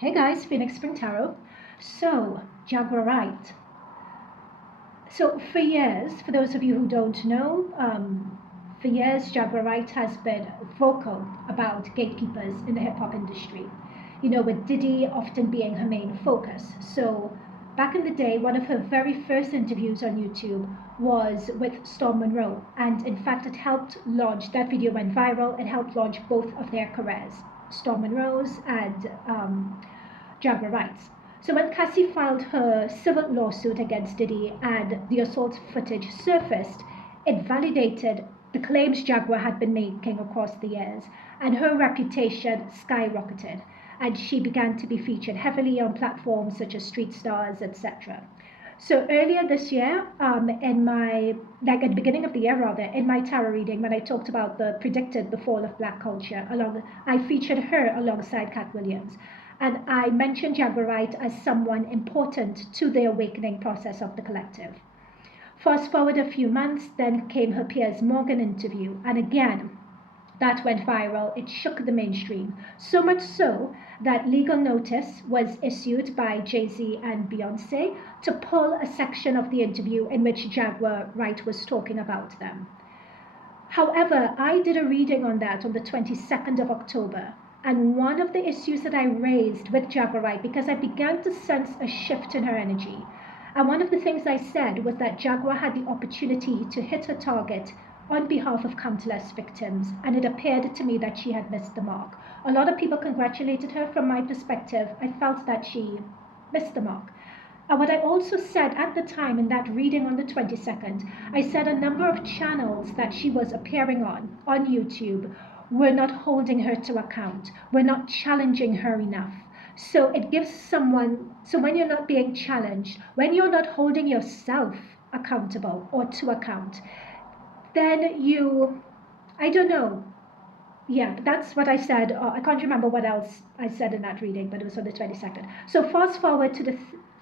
Hey guys, Phoenix Spring Tarot. So, Jaguar Wright. So, for years, for those of you who don't know, for years, Jaguar Wright has been vocal about gatekeepers in the hip hop industry. You know, with Diddy often being her main focus. So, back in the day, one of her very first interviews on YouTube was with Storm Monroe. And in fact, it helped launch, that video went viral, it helped launch both of their careers, Storm Monroe's and Jaguar Wright's. So when Cassie filed her civil lawsuit against Diddy and the assault footage surfaced, it validated the claims Jaguar had been making across the years, and her reputation skyrocketed, and she began to be featured heavily on platforms such as Street Stars, etc. So earlier this year, in my, like at the beginning of the year rather, in my tarot reading, when I talked about the fall of black culture, I featured her alongside Cat Williams. And I mentioned Jaguar Wright as someone important to the awakening process of the collective. Fast forward a few months, then came her Piers Morgan interview, and again, that went viral. It shook the mainstream, so much so that legal notice was issued by Jay Z and Beyonce to pull a section of the interview in which Jaguar Wright was talking about them. However, I did a reading on that on the 22nd of October, and one of the issues that I raised with Jaguar Wright, because I began to sense a shift in her energy, and one of the things I said was that Jaguar had the opportunity to hit her target on behalf of countless victims, and it appeared to me that she had missed the mark. A lot of people congratulated her. From my perspective, I felt that she missed the mark. And what I also said at the time in that reading on the 22nd, I said a number of channels that she was appearing on YouTube, were not holding her to account, were not challenging her enough. So it gives someone, so when you're not being challenged, when you're not holding yourself accountable or to account, then you, I don't know. Yeah, that's what I said. I can't remember what else I said in that reading, but it was on the 22nd. So fast forward to the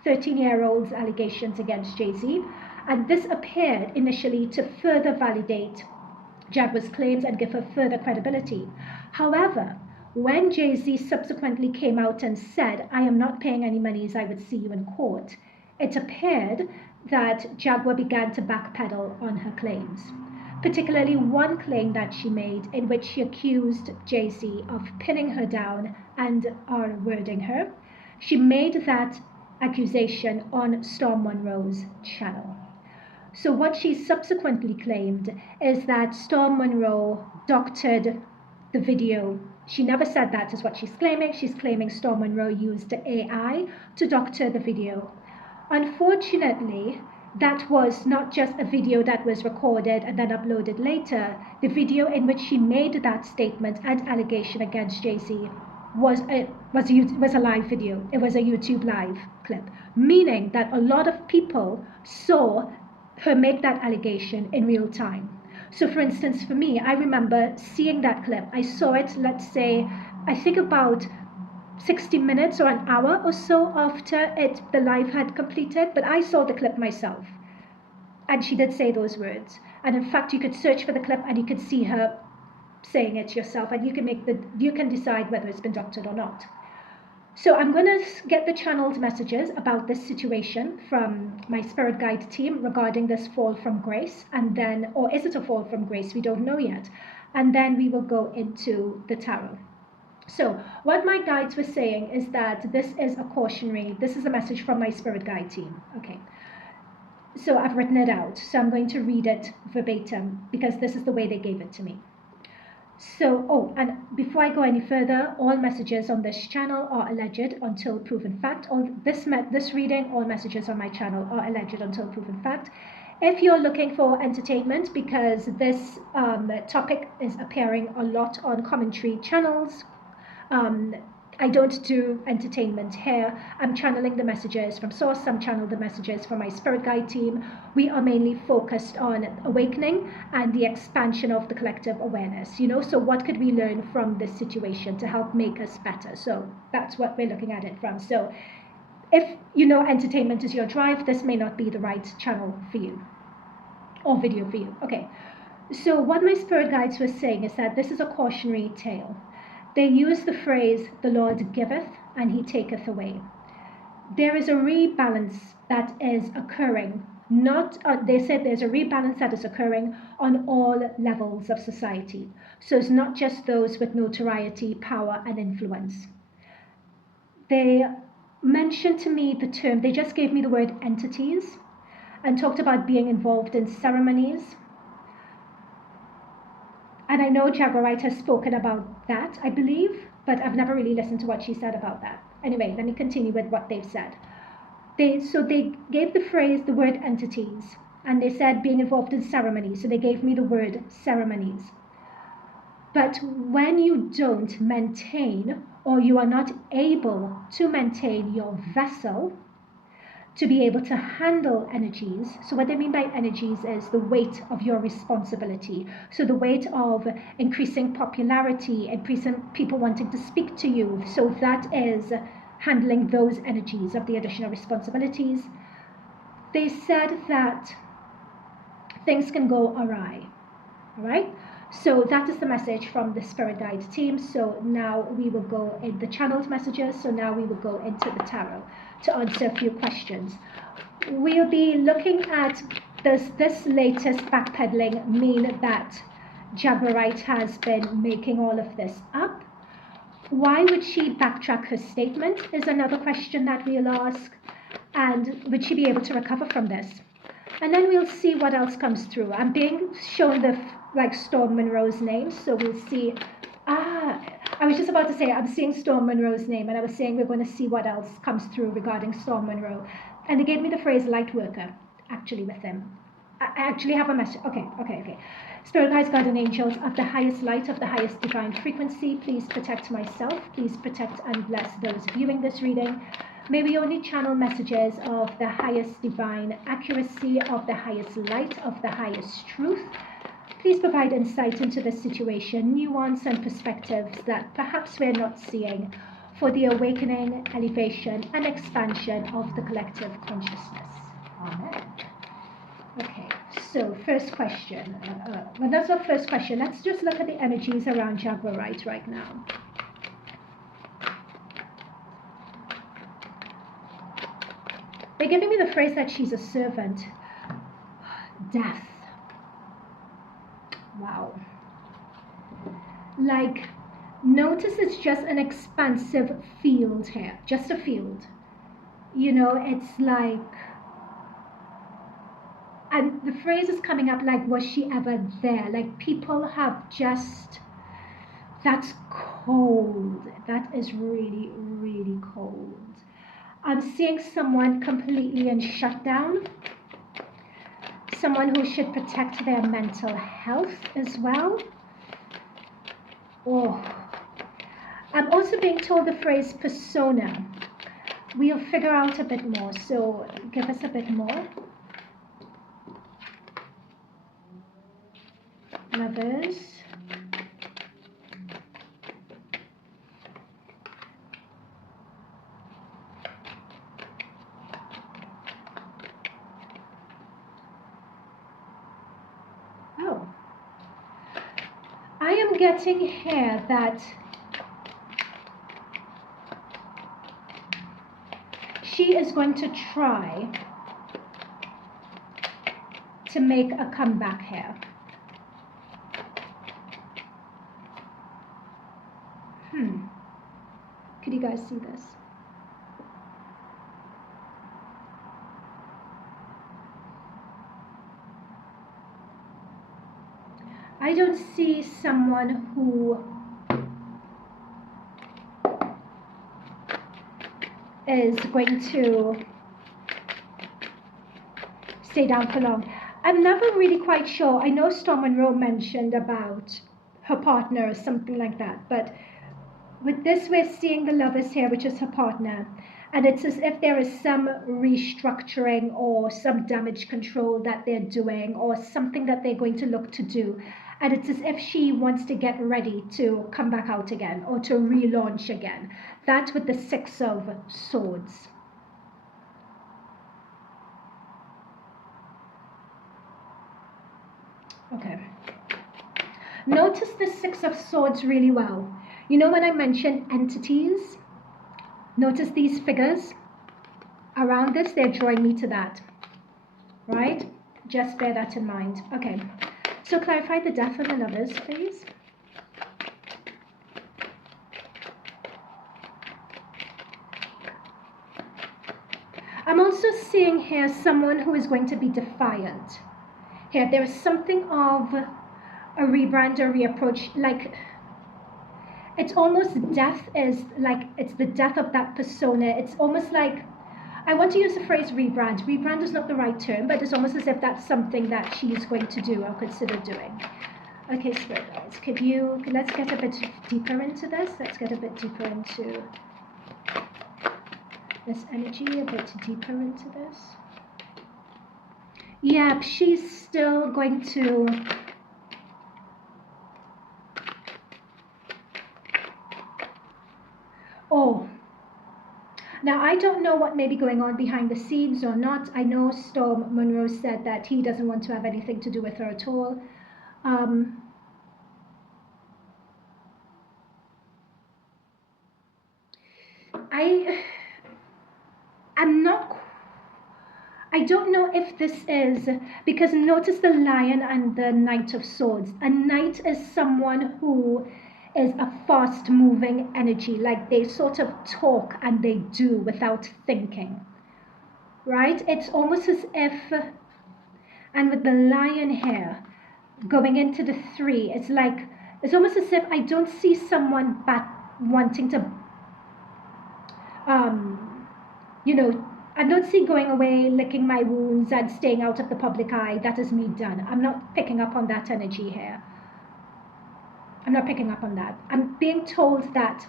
13-year-old's allegations against Jay Z, and this appeared initially to further validate Jaguar's claims and give her further credibility. However, when Jay Z subsequently came out and said, "I am not paying any monies, I would see you in court," it appeared that Jaguar began to backpedal on her claims. Particularly one claim that she made in which she accused Jay Z of pinning her down and R-wording her. She made that accusation on Storm Monroe's channel. So what she subsequently claimed is that Storm Monroe doctored the video. She never said that is what she's claiming. She's claiming Storm Monroe used the AI to doctor the video. Unfortunately, that was not just a video that was recorded and then uploaded later. The video in which she made that statement and allegation against Jay Z was a live video. It was a YouTube live clip, meaning that a lot of people saw her make that allegation in real time. So for instance, for me, I remember seeing that clip. I saw it, let's say, I think about 60 minutes or an hour or so after the live had completed, but I saw the clip myself. And she did say those words. And in fact, you could search for the clip and you could see her saying it yourself, and you can decide whether it's been doctored or not. So I'm going to get the channeled messages about this situation from my spirit guide team regarding this fall from grace, and then, or is it a fall from grace? We don't know yet. And then we will go into the tarot. So what my guides were saying is that this is a cautionary, this is a message from my spirit guide team. Okay. So I've written it out. So I'm going to read it verbatim because this is the way they gave it to me. So, and before I go any further, all messages on this channel are alleged until proven fact. This reading, all messages on my channel are alleged until proven fact. If you're looking for entertainment, because this topic is appearing a lot on commentary channels, I don't do entertainment here. I'm channeling the messages from source. I'm channeling the messages from my spirit guide team. We are mainly focused on awakening and the expansion of the collective awareness, you know, so what could we learn from this situation to help make us better? So that's what we're looking at it from. So if you know entertainment is your drive, this may not be the right channel for you or video for you. Okay, so what my spirit guides were saying is that this is a cautionary tale. They use the phrase, "the Lord giveth and he taketh away. There is a rebalance that is occurring. They said there's a rebalance that is occurring on all levels of society. So it's not just those with notoriety, power, and influence. They mentioned to me the term, they just gave me the word entities and talked about being involved in ceremonies. And I know Jaguar Wright has spoken about that, I believe, but I've never really listened to what she said about that. Anyway, let me continue with what they've said. So they gave the word entities, and they said being involved in ceremonies. So they gave me the word ceremonies. But when you don't maintain, or you are not able to maintain your vessel to be able to handle energies. So what they mean by energies is the weight of your responsibility. So the weight of increasing popularity, increasing people wanting to speak to you. So that is handling those energies of the additional responsibilities. They said that things can go awry. All right? So that is the message from the Spirit Guide team. So now we will go in the channeled messages. So now we will go into the tarot to answer a few questions. We'll be looking at, does this latest backpedaling mean that Jaguar Wright has been making all of this up? Why would she backtrack her statement is another question that we'll ask. And would she be able to recover from this? And then we'll see what else comes through. I'm being shown the Storm Monroe's name, so we'll see. I was just about to say I'm seeing Storm Monroe's name, and I was saying we're going to see what else comes through regarding Storm Monroe. And they gave me the phrase light worker, actually, with them. I actually have a message. Okay. Spirit guides, guardian angels of the highest light, of the highest divine frequency, please protect myself. Please protect and bless those viewing this reading. May we only channel messages of the highest divine accuracy, of the highest light, of the highest truth. Please provide insight into this situation, nuance and perspectives that perhaps we're not seeing for the awakening, elevation, and expansion of the collective consciousness. Amen. Okay, so first question. Well, that's not first question. Let's just look at the energies around Jaguar Wright right now. They're giving me the phrase that she's a servant. Death. Wow. Like, notice it's just an expansive field here. Just a field. You know, it's like... And the phrase is coming up like, was she ever there? Like, people have just... That's cold. That is really, really cold. I'm seeing someone completely in shutdown. Someone who should protect their mental health as well. Oh. I'm also being told the phrase persona. We'll figure out a bit more, so give us a bit more. Lovers. Oh. I am getting here that she is going to try to make a comeback here. Could you guys see this? I don't see someone who is going to stay down for long. I'm never really quite sure. I know Storm Monroe mentioned about her partner or something like that, but with this we're seeing the Lovers here, which is her partner, and it's as if there is some restructuring or some damage control that they're doing or something that they're going to look to do, and it's as if she wants to get ready to come back out again or to relaunch again. That's with the Six of Swords. Okay. Notice the Six of Swords really well. You know when I mentioned entities? Notice these figures around this, they're drawing me to that, right? Just bear that in mind. Okay, so clarify the death of the lovers, please. I'm also seeing here someone who is going to be defiant. Here, there is something of a rebrand or reapproach, like it's almost death is like, it's the death of that persona. It's almost like, I want to use the phrase rebrand. Rebrand is not the right term, but it's almost as if that's something that she is going to do or consider doing. Okay, Spirit guides, let's get a bit deeper into this. Let's get a bit deeper into this energy, a bit deeper into this. Yeah, she's still going to... Oh, now I don't know what may be going on behind the scenes or not. I know Storm Monroe said that he doesn't want to have anything to do with her at all. I don't know if this is, because notice the Lion and the Knight of Swords. A knight is someone who is a fast moving energy, like they sort of talk and they do without thinking, right? It's almost as if, and with the Lion here going into the 3, it's like, it's almost as if I don't see someone wanting to, I don't see going away, licking my wounds and staying out of the public eye. That is me done. I'm not picking up on that energy here. I'm not picking up on that. I'm being told that,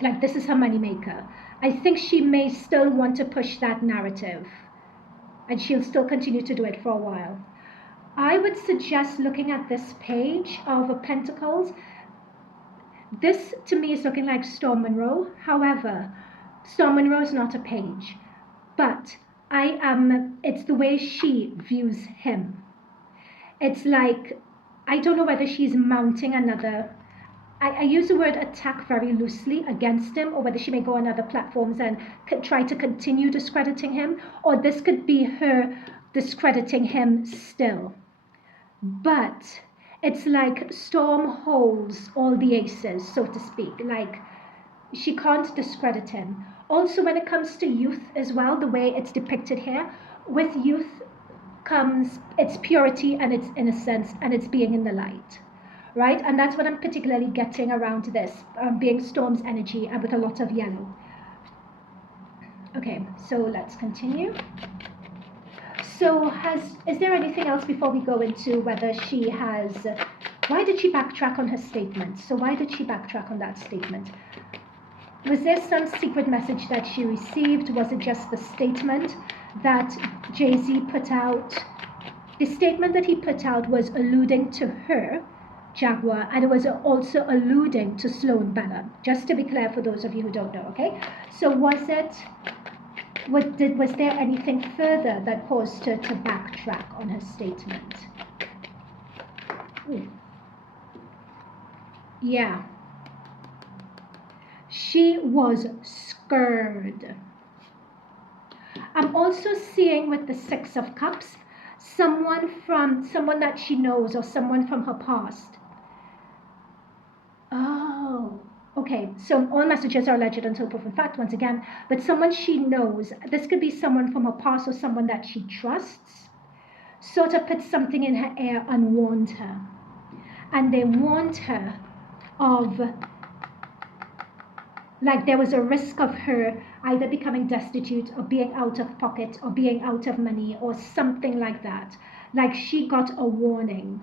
like, this is her moneymaker. I think she may still want to push that narrative, and she'll still continue to do it for a while. I would suggest looking at this page of Pentacles. This, to me, is looking like Storm Monroe. However, Storm Monroe is not a page, but it's the way she views him. It's like, I don't know whether she's mounting another, I use the word attack very loosely against him, or whether she may go on other platforms and try to continue discrediting him, or this could be her discrediting him still. But it's like Storm holds all the aces, so to speak, like she can't discredit him. Also, when it comes to youth as well, the way it's depicted here, with youth comes its purity and its innocence and its being in the light, right? And that's what I'm particularly getting around this, being Storm's energy and with a lot of yellow. Okay, so let's continue. So is there anything else before we go into whether she has, why did she backtrack on her statement? So why did she backtrack on that statement? Was there some secret message that she received? Was it just the statement that Jay Z put out? The statement that he put out was alluding to her, Jaguar, and it was also alluding to Sloan Bella. Just to be clear for those of you who don't know, okay? So was there anything further that caused her to backtrack on her statement? Ooh. Yeah. She was scared. I'm also seeing with the Six of Cups, someone that she knows or someone from her past. Oh, okay. So all messages are alleged until proven fact, once again. But someone she knows, this could be someone from her past or someone that she trusts, sort of put something in her ear and warned her. And they warned her of, like, there was a risk of her either becoming destitute or being out of pocket or being out of money or something like that. Like, she got a warning.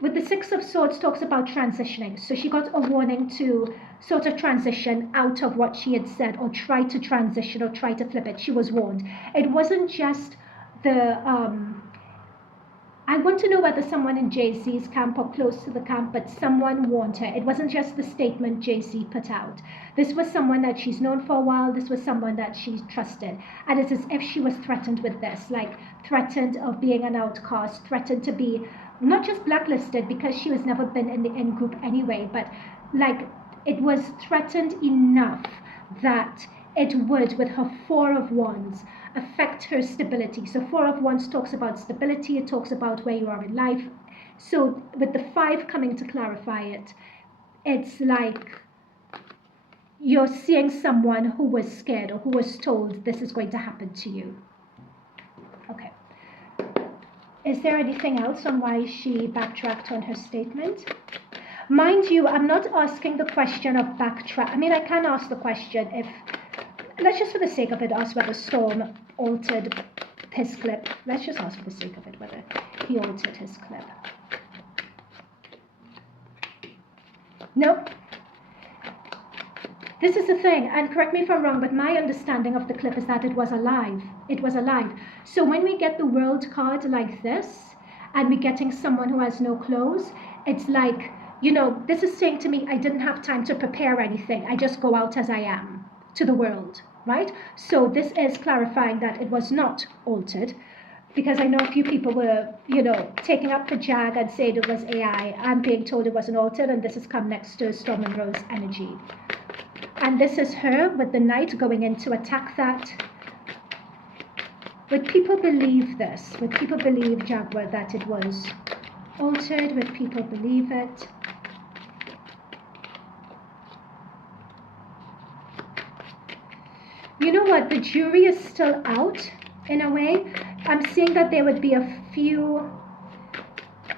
With the Six of Swords talks about transitioning. So she got a warning to sort of transition out of what she had said or try to transition or try to flip it. She was warned. It wasn't just the... I want to know whether someone in Jay Z's camp or close to the camp, but someone warned her. It wasn't just the statement Jay Z put out. This was someone that she's known for a while. This was someone that she trusted. And it's as if she was threatened with this, like threatened of being an outcast, threatened to be not just blacklisted because she was never been in the in group anyway, but like It was threatened enough that it would, with her Four of Wands, affect her stability. So Four of Wands talks about stability. It talks about where you are in life. So with the 5 coming to clarify it, it's like you're seeing someone who was scared or who was told this is going to happen to you. Okay. Is there anything else on why she backtracked on her statement? Mind you, I'm not asking the question of backtrack. I mean, I can ask the question if, let's just for the sake of it, ask whether Storm altered his clip. Let's just ask for the sake of it whether he altered his clip. Nope. This is the thing, and correct me if I'm wrong, but my understanding of the clip is that it was alive. It was alive. So when we get the World card like this, and we're getting someone who has no clothes, it's like, you know, this is saying to me, I didn't have time to prepare anything. I just go out as I am to the world, right? So this is clarifying that it was not altered, because I know a few people were, you know, taking up the Jag and saying it was AI. I'm being told it wasn't altered, and this has come next to Storm and Rose energy. And this is her with the Knight going in to attack that. Would people believe this? Would people believe, Jaguar, that it was altered? Would people believe it? You know what? The jury is still out, in a way. I'm seeing that there would be a few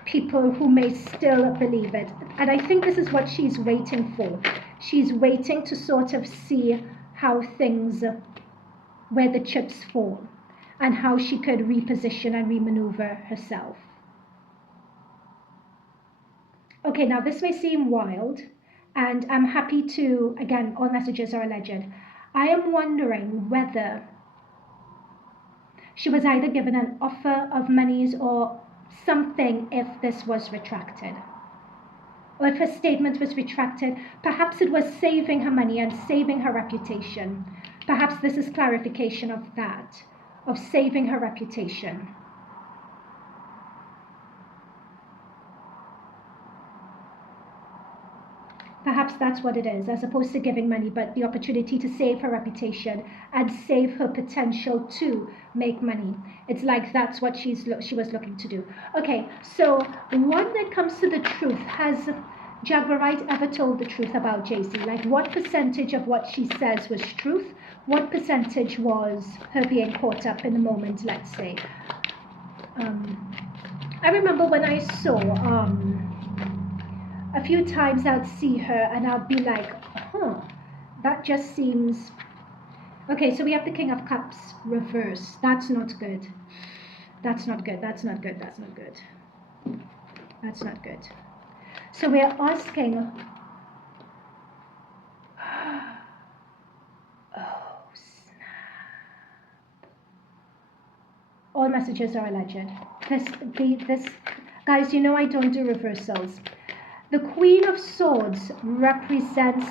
people who may still believe it. And I think this is what she's waiting for. She's waiting to sort of see how things, where the chips fall, and how she could reposition and remaneuver herself. Okay, now this may seem wild, and I'm happy to, again, all messages are alleged. I am wondering whether she was either given an offer of monies or something if this was retracted. Or if her statement was retracted, perhaps it was saving her money and saving her reputation. Perhaps this is clarification of that, of saving her reputation. Perhaps that's what it is, as opposed to giving money, but the opportunity to save her reputation and save her potential to make money. It's like that's what she was looking to do. Okay, so when it comes to the truth, has Jaguar Wright ever told the truth about Jay Z? Like, what percentage of what she says was truth? What percentage was her being caught up in the moment, let's say? I remember when I saw... a few times I'd see her and I'd be like, huh, that just seems... Okay, so we have the King of Cups reverse. That's not good. That's not good. That's not good. That's not good. That's not good. So we are asking... Oh, snap. All messages are alleged. This, guys, you know I don't do reversals. The Queen of Swords represents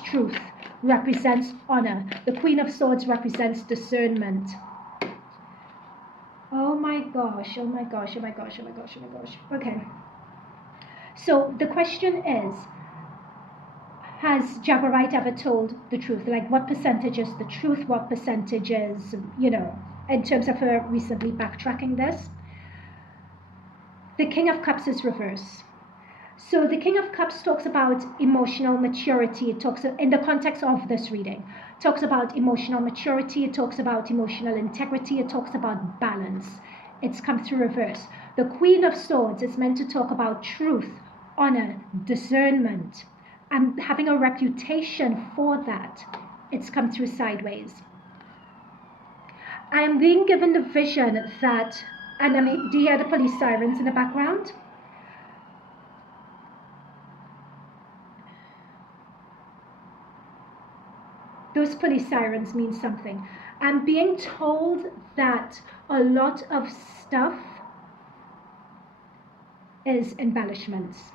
truth, represents honor. The Queen of Swords represents discernment. Oh my gosh, oh my gosh, oh my gosh, oh my gosh, oh my gosh. Okay. So the question is, has Jaguar Wright ever told the truth? Like, what percentage is the truth? What percentage is, you know, in terms of her recently backtracking this? The King of Cups is reverse. So the King of Cups talks about emotional maturity. It talks, in the context of this reading, talks about emotional maturity. It talks about emotional integrity. It talks about balance. It's come through reverse. The Queen of Swords is meant to talk about truth, honor, discernment, and having a reputation for that. It's come through sideways. I'm being given the vision that... And I mean, do you hear the police sirens in the background? Those police sirens mean something. I'm being told that a lot of stuff is embellishments.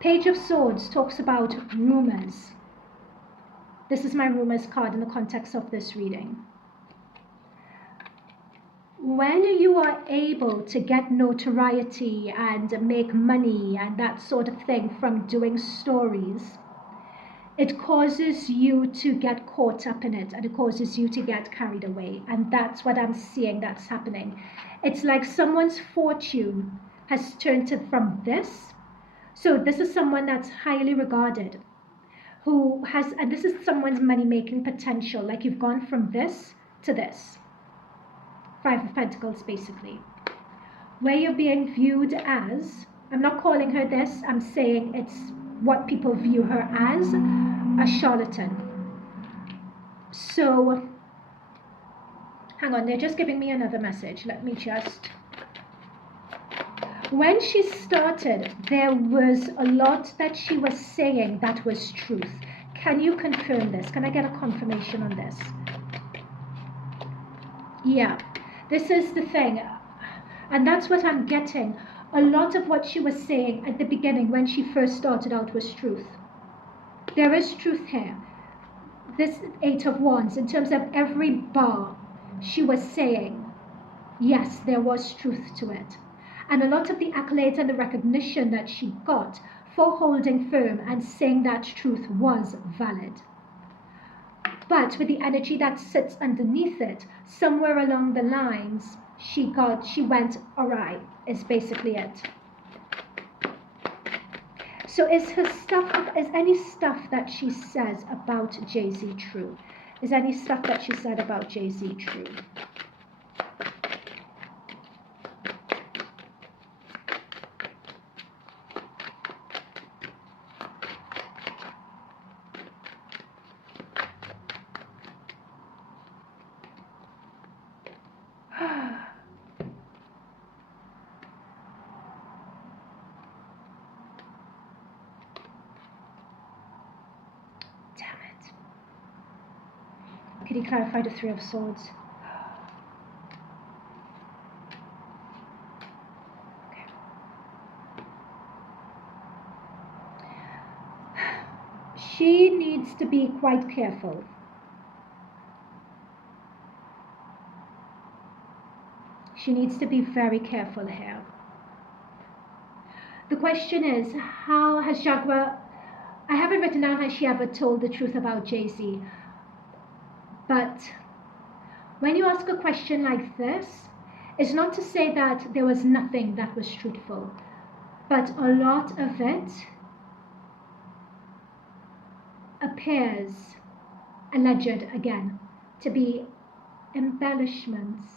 Page of Swords talks about rumors. This is my rumors card in the context of this reading. when you are able to get notoriety and make money and that sort of thing from doing stories, it causes you to get caught up in it, and it causes you to get carried away. And that's what I'm seeing that's happening. It's like someone's fortune has turned to from this. So this is someone that's highly regarded, who has, and this is someone's money-making potential. Like you've gone from this to this. Five of Pentacles, basically. Where you're being viewed as, I'm not calling her this, I'm saying it's what people view her as, a charlatan. So, hang on, they're just giving me another message. Let me just... When she started, there was a lot that she was saying that was truth. Can you confirm this? Can I get a confirmation on this? Yeah, this is the thing. And that's what I'm getting. A lot of what she was saying at the beginning when she first started out was truth. There is truth here. This Eight of Wands, in terms of every bar, she was saying, yes, there was truth to it. And a lot of the accolades and the recognition that she got for holding firm and saying that truth was valid. But with the energy that sits underneath it, somewhere along the lines, she went awry, is basically it. So is any stuff that she says about Jay Z true? Is any stuff that she said about Jay Z true? Could he clarify the Three of Swords? Okay. She needs to be quite careful. She needs to be very careful here. The question is, how has Jaguar... I haven't written down has she ever told the truth about Jay Z. But when you ask a question like this, it's not to say that there was nothing that was truthful, but a lot of it appears, alleged again, to be embellishments.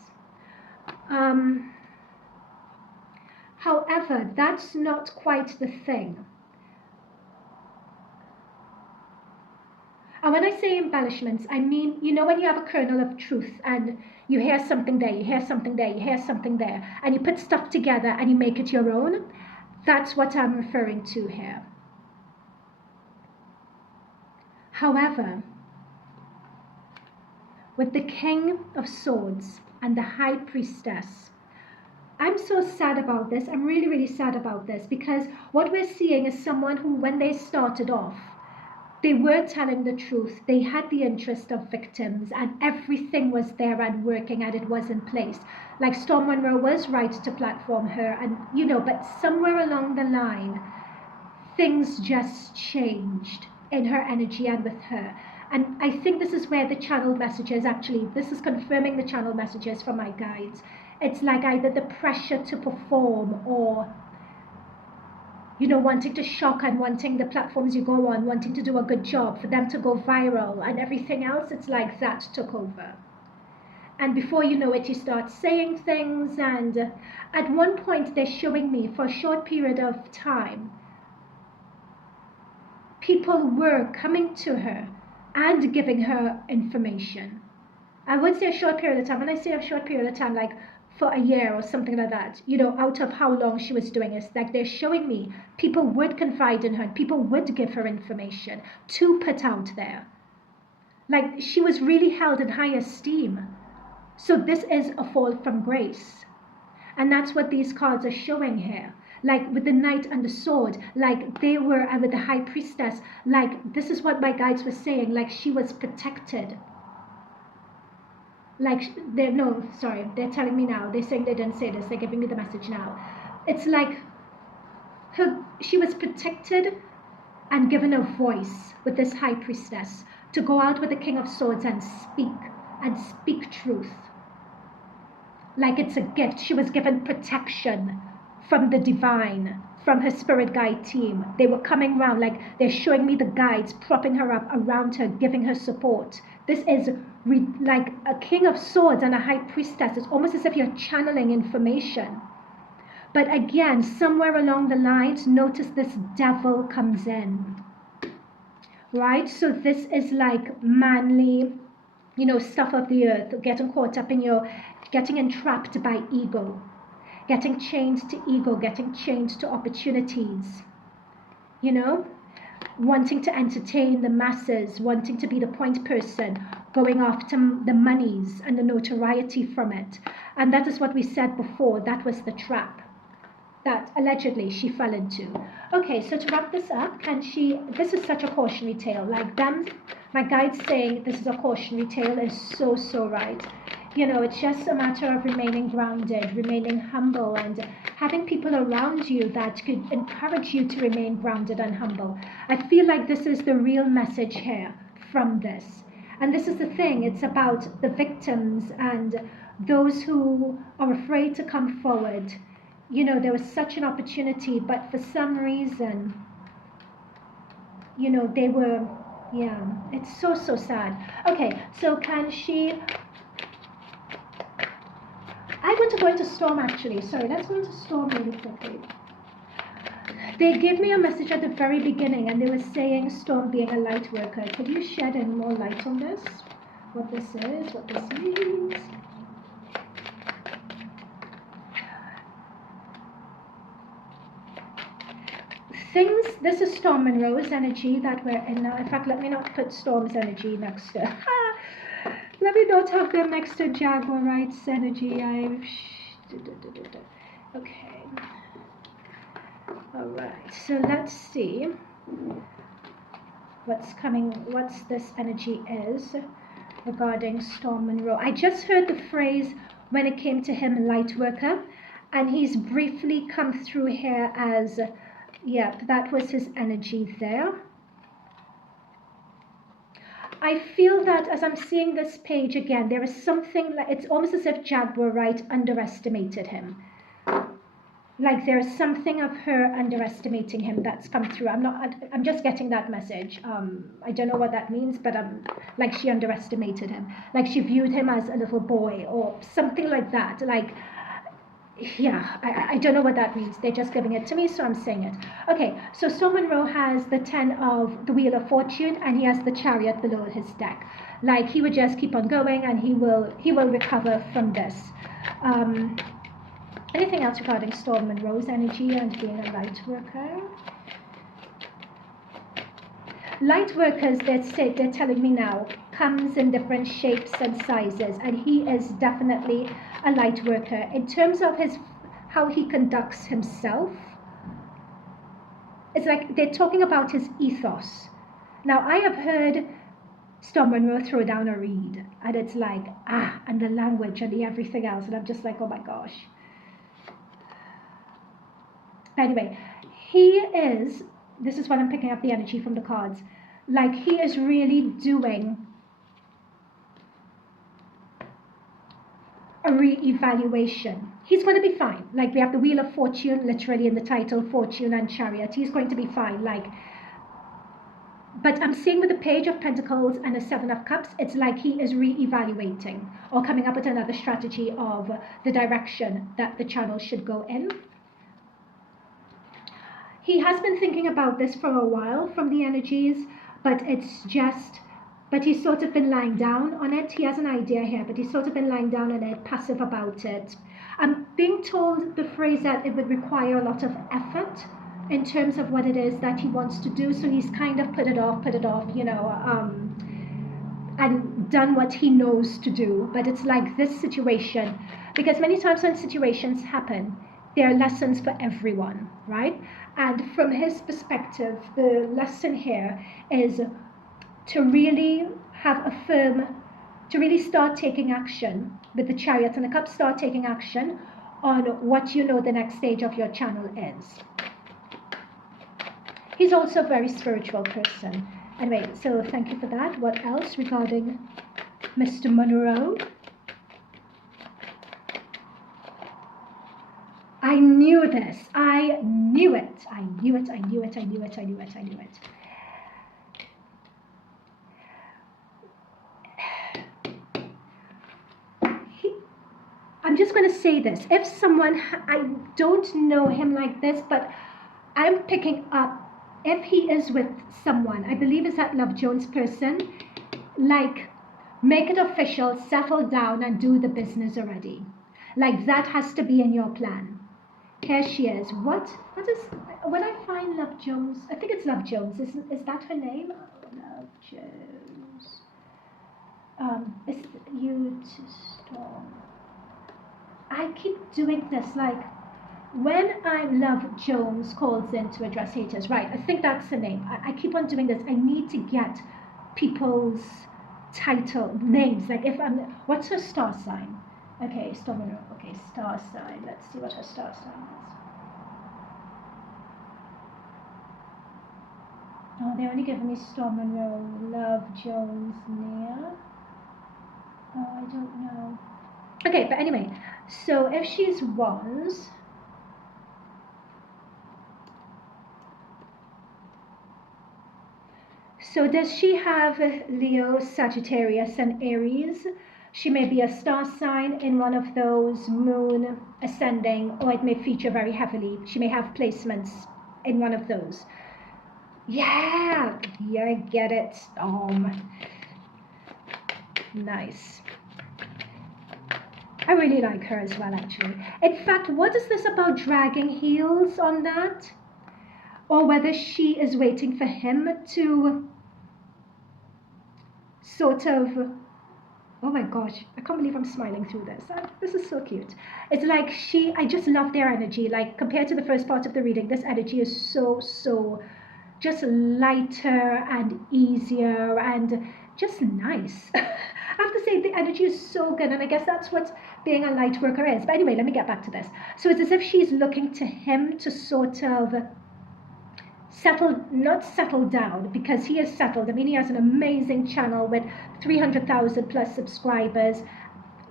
However, that's not quite the thing. And when I say embellishments, I mean, you know when you have a kernel of truth and you hear something there, you hear something there, you hear something there, and you put stuff together and you make it your own? That's what I'm referring to here. However, with the King of Swords and the High Priestess, I'm so sad about this. I'm really, really sad about this, because what we're seeing is someone who, when they started off, they were telling the truth. They had the interest of victims and everything was there and working and it was in place. Like Storm Monroe was right to platform her, and you know, but somewhere along the line, things just changed in her energy and with her. And I think this is where the channel messages, actually, this is confirming the channel messages from my guides. It's like either the pressure to perform or, you know, wanting to shock and wanting the platforms you go on, wanting to do a good job for them to go viral and everything else. It's like that took over. And before you know it, you start saying things. And at one point, they're showing me for a short period of time, people were coming to her and giving her information. I would say a short period of time. When I say a short period of time, like for a year or something like that, you know, out of how long she was doing it, like they're showing me people would confide in her, people would give her information to put out there. Like she was really held in high esteem. So this is a fall from grace. And that's what these cards are showing here. Like with the Knight and the Sword, like they were, and with the High Priestess, like this is what my guides were saying, like she was protected. like they're no, sorry, they're telling me now. They're saying they didn't say this. They're giving me the message now. It's like she was protected and given a voice with this high priestess to go out with the King of Swords and speak truth. Like it's a gift. She was given protection from the divine, from her spirit guide team. They were coming around, like they're showing me the guides, propping her up around her, giving her support. This is like a King of Swords and a high priestess. It's almost as if you're channeling information. But again, somewhere along the lines, notice this devil comes in, right? So this is like manly, stuff of the earth, getting caught up in getting entrapped by ego, getting chained to ego, getting chained to opportunities, wanting to entertain the masses, wanting to be the point person, going after the monies and the notoriety from it. And that is what we said before. That was the trap that allegedly she fell into. Okay, so to wrap this up, this is such a cautionary tale. Like my guides saying this is a cautionary tale is so, so right. It's just a matter of remaining grounded, remaining humble, and having people around you that could encourage you to remain grounded and humble. I feel like this is the real message here from this. And this is the thing, it's about the victims and those who are afraid to come forward. There was such an opportunity, but for some reason, they were, it's so, so sad. Okay, so I want to go into Storm actually. Sorry, let's go into Storm really quickly. They gave me a message at the very beginning and they were saying Storm being a light worker. Could you shed any more light on this? What this is, what this means? This is Storm Monroe's energy that we're in now. In fact, let me not put Storm's energy next to, let me not have them next to Jaguar Wright's energy. Okay. All right, so let's see what this energy is regarding Storm Monroe. I just heard the phrase when it came to him, light worker, and he's briefly come through here as, that was his energy there. I feel that as I'm seeing this page again, there is something, it's almost as if Jaguar Wright underestimated him. Like there is something of her underestimating him that's come through. I'm just getting that message. I don't know what that means, but like she underestimated him. Like she viewed him as a little boy or something like that. Like, I don't know what that means. They're just giving it to me, so I'm saying it. Okay, so Storm Monroe has the 10 of the Wheel of Fortune, and he has the Chariot below his deck. Like he would just keep on going, and he will recover from this. Anything else regarding Storm Monroe's energy and being a light worker? Light workers, they're telling me now, comes in different shapes and sizes, and he is definitely a light worker. In terms of how he conducts himself, it's like they're talking about his ethos. Now, I have heard Storm Monroe throw down a read, and it's like, and the language and the everything else, and I'm just like, oh my gosh. Anyway, this is what I'm picking up the energy from the cards, like he is really doing a re-evaluation. He's going to be fine. Like we have the Wheel of Fortune, literally in the title, Fortune and Chariot. He's going to be fine. But I'm seeing with the Page of Pentacles and the Seven of Cups, it's like he is re-evaluating or coming up with another strategy of the direction that the channel should go in. He has been thinking about this for a while from the energies, but he's sort of been lying down on it. He has an idea here, but he's sort of been lying down on it, passive about it. I'm being told the phrase that it would require a lot of effort in terms of what it is that he wants to do. So he's kind of put it off, and done what he knows to do. But it's like this situation, because many times when situations happen, there are lessons for everyone, right? And from his perspective, the lesson here is to really have a firm to really start taking action with the Chariot and the Cup, start taking action on what you know the next stage of your channel is. He's also a very spiritual person. Anyway, so thank you for that. What else regarding Mr. Monroe? I knew this. I knew it. I knew it. I knew it. I knew it. I knew it. I knew it. I'm just going to say this. If someone, I don't know him like this, but I'm picking up, if he is with someone, I believe is that Love Jones person, like, make it official, settle down and do the business already. Like, that has to be in your plan. Here she is. What is, when I find Love Jones, I think it's Love Jones. Is that her name? Oh, Love Jones. Is you to storm. I keep doing this, like, when I Love Jones calls in to address haters, right, I think that's the name. I keep on doing this. I need to get people's title, names, like if I'm, what's her star sign? Okay, Storm Monroe, okay, star sign. Let's see what her star sign is. Oh, they only giving me Storm Monroe, Love Jones, Nia. Oh, I don't know. Okay, but anyway, so if she's was, so does she have Leo, Sagittarius, and Aries? She may be a star sign in one of those, Moon, Ascending, or it may feature very heavily. She may have placements in one of those. Yeah, I get it, Storm. Nice. I really like her as well, actually. In fact, what is this about dragging heels on that? Or whether she is waiting for him to sort of, oh my gosh, I can't believe I'm smiling through this. This is so cute. It's like I just love their energy. Like, compared to the first part of the reading, this energy is so just lighter and easier and just nice. I have to say, the energy is so good, and I guess that's what being a light worker is. But anyway, let me get back to this. So it's as if she's looking to him to sort of not settle down, because he is settled. I mean, he has an amazing channel with 300,000 plus subscribers,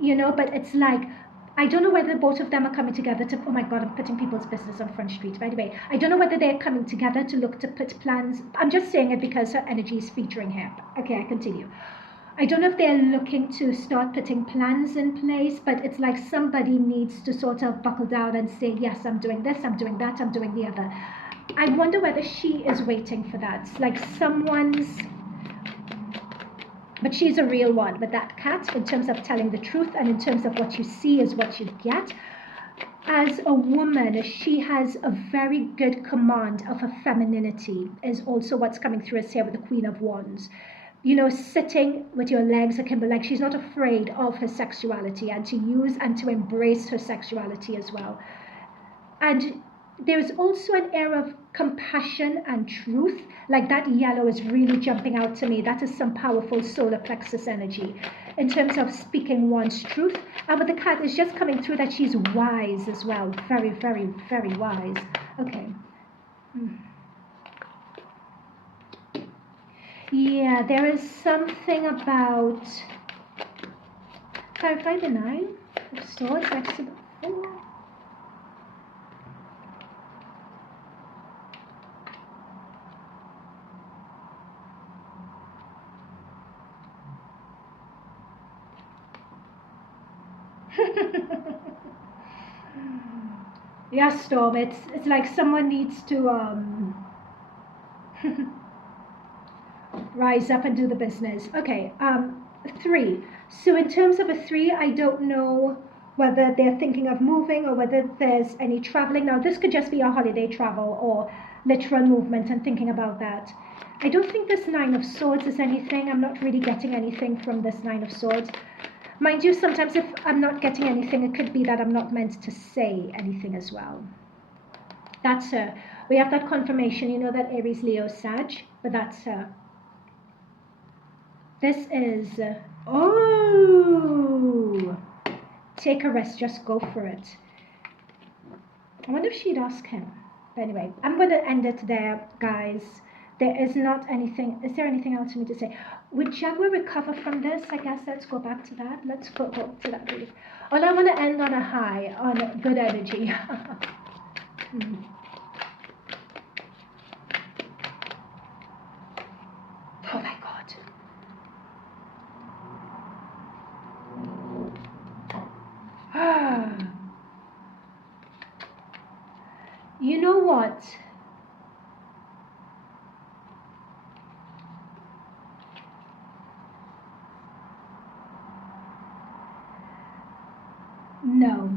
you know, but it's like, I don't know whether both of them are coming together to, oh my God, I'm putting people's business on Front Street. By the way, I don't know whether they're coming together to look to put plans. I'm just saying it because her energy is featuring here. Okay, I continue. I don't know if they're looking to start putting plans in place, but it's like somebody needs to sort of buckle down and say, yes, I'm doing this, I'm doing that, I'm doing the other. I wonder whether she is waiting for that. It's like someone's, but she's a real one with that cat in terms of telling the truth, and in terms of what you see is what you get. As a woman, she has a very good command of her femininity, is also what's coming through us here with the Queen of Wands. You know, sitting with your legs akimbo, like she's not afraid of her sexuality, and to use and to embrace her sexuality as well. And there's also an air of compassion and truth. Like, that yellow is really jumping out to me. That is some powerful solar plexus energy in terms of speaking one's truth. And with the cat, is just coming through that she's wise as well. Very, very, very wise. Okay. Yeah, there is something about, clarify the 9 of Swords next to the 4. Yeah, Storm, it's like someone needs to rise up and do the business. Okay, 3. So in terms of a 3, I don't know whether they're thinking of moving or whether there's any traveling. Now, this could just be a holiday travel or literal movement and thinking about that. I don't think this 9 of Swords is anything. I'm not really getting anything from this 9 of Swords. Mind you, sometimes if I'm not getting anything, it could be that I'm not meant to say anything as well. That's her. We have that confirmation, you know, that Aries, Leo, Sag, but that's her. This is, oh, take a risk, just go for it. I wonder if she'd ask him. But anyway, I'm going to end it there, guys. There is not anything, is there anything else for me to say? Would Jaguar recover from this? I guess let's go back to that. Let's go to that reading. Oh, I want to end on a high, on good energy. Oh my God. You know what? No,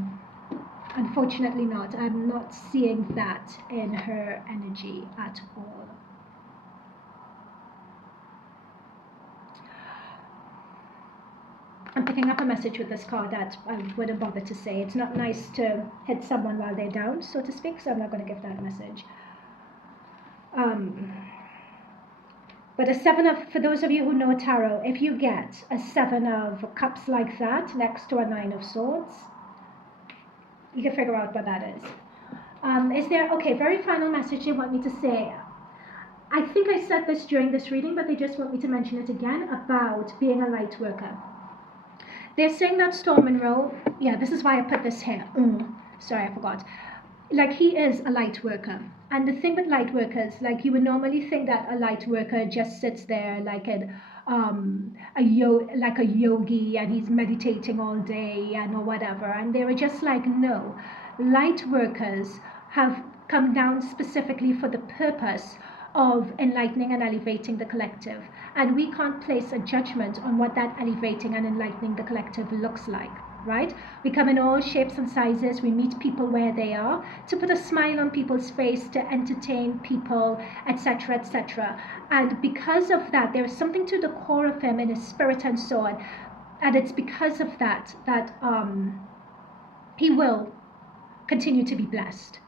unfortunately not. I'm not seeing that in her energy at all. I'm picking up a message with this card that I wouldn't bother to say. It's not nice to hit someone while they're down, so to speak, so I'm not going to give that message. But a 7 of, for those of you who know tarot, if you get a 7 of cups like that next to a 9 of swords, you can figure out what that is. Is there, okay, very final message they want me to say. I think I said this during this reading, but they just want me to mention it again about being a light worker. They're saying that Storm Monroe, yeah, this is why I put this here. Sorry, I forgot. Like, he is a light worker. And the thing with light workers, like, you would normally think that a light worker just sits there like a yogi, and he's meditating all day and or whatever. And they were just like, no, light workers have come down specifically for the purpose of enlightening and elevating the collective. And we can't place a judgment on what that elevating and enlightening the collective looks like, right? We come in all shapes and sizes. We meet people where they are to put a smile on people's face, to entertain people, etc., etc. And because of that, there is something to the core of him in his spirit and soul. And it's because of that he will continue to be blessed,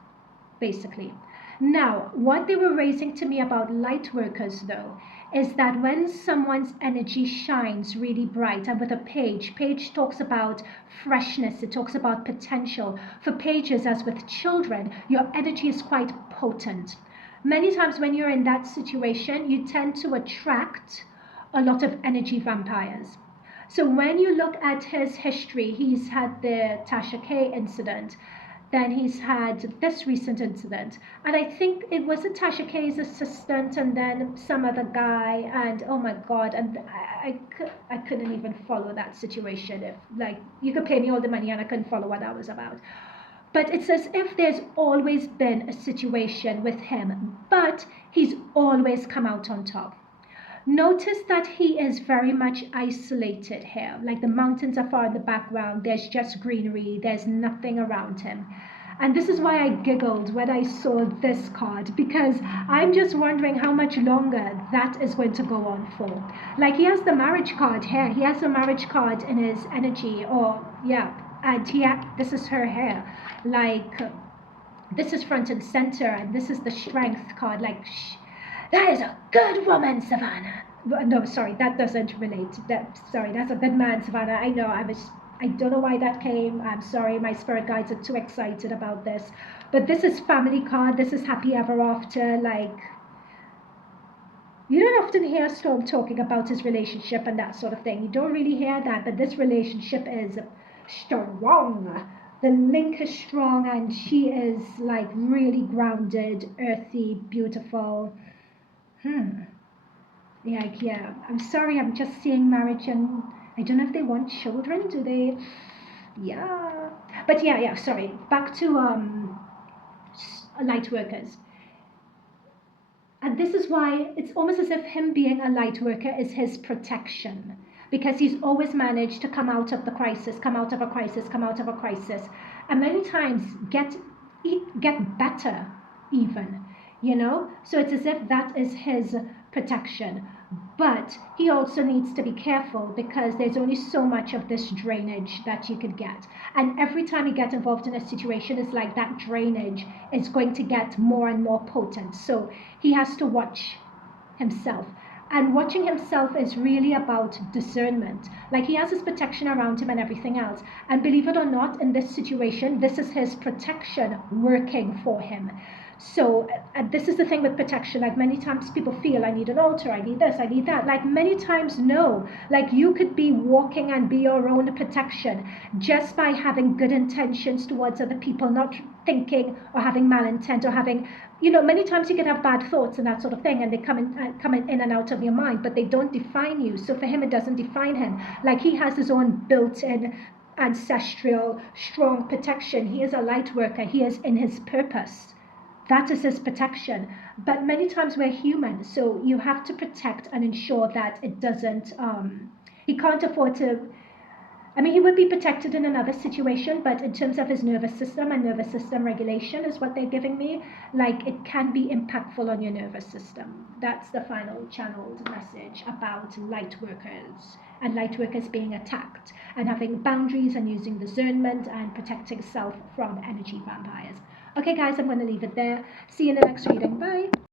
basically. Now, what they were raising to me about light workers, though, is that when someone's energy shines really bright, and with a page talks about freshness, it talks about potential. For pages, as with children, your energy is quite potent. Many times when you're in that situation, you tend to attract a lot of energy vampires. So when you look at his history, he's had the Tasha K incident, then he's had this recent incident, and I think it was a Tasha K's assistant, and then some other guy, and oh my God, and I couldn't even follow that situation. If, like, you could pay me all the money and I couldn't follow what that was about. But it's as if there's always been a situation with him, but he's always come out on top. Notice that he is very much isolated here. Like, the mountains are far in the background. There's just greenery. There's nothing around him. And this is why I giggled when I saw this card, because I'm just wondering how much longer that is going to go on for. Like, he has the marriage card here. He has a marriage card in his energy, or, yeah, and this is her hair. Like, this is front and center, and this is the strength card. Like, that is a good woman, Savannah. No, sorry, that doesn't relate. Sorry, that's a good man, Savannah. I know, I don't know why that came. I'm sorry, my spirit guides are too excited about this. But this is family card. This is happy ever after. Like, you don't often hear Storm talking about his relationship and that sort of thing. You don't really hear that, but this relationship is strong. The link is strong, and she is, like, really grounded, earthy, beautiful. Yeah, I'm sorry, I'm just seeing marriage, and I don't know if they want children. Do they? Yeah. But yeah, sorry. Back to light workers. And this is why it's almost as if him being a light worker is his protection, because he's always managed to come out of the crisis, come out of a crisis, come out of a crisis, and many times get better even. You know, so it's as if that is his protection. But he also needs to be careful, because there's only so much of this drainage that you could get. And every time you get involved in a situation, it's like that drainage is going to get more and more potent. So he has to watch himself. And watching himself is really about discernment. Like, he has his protection around him and everything else. And believe it or not, in this situation, this is his protection working for him. So this is the thing with protection. Like, many times people feel, I need an altar, I need this, I need that. Like, many times, no. Like, you could be walking and be your own protection just by having good intentions towards other people, not thinking or having malintent or having, many times you can have bad thoughts and that sort of thing, and they come in and out of your mind, but they don't define you. So for him, it doesn't define him. Like, he has his own built-in ancestral strong protection. He is a light worker. He is in his purpose. That is his protection. But many times we're human, so you have to protect and ensure that it doesn't. He can't afford to. I mean, he would be protected in another situation, but in terms of his nervous system and nervous system regulation is what they're giving me. Like, it can be impactful on your nervous system. That's the final channeled message about light workers and light workers being attacked and having boundaries and using discernment and protecting self from energy vampires. Okay, guys, I'm going to leave it there. See you in the next reading. Bye.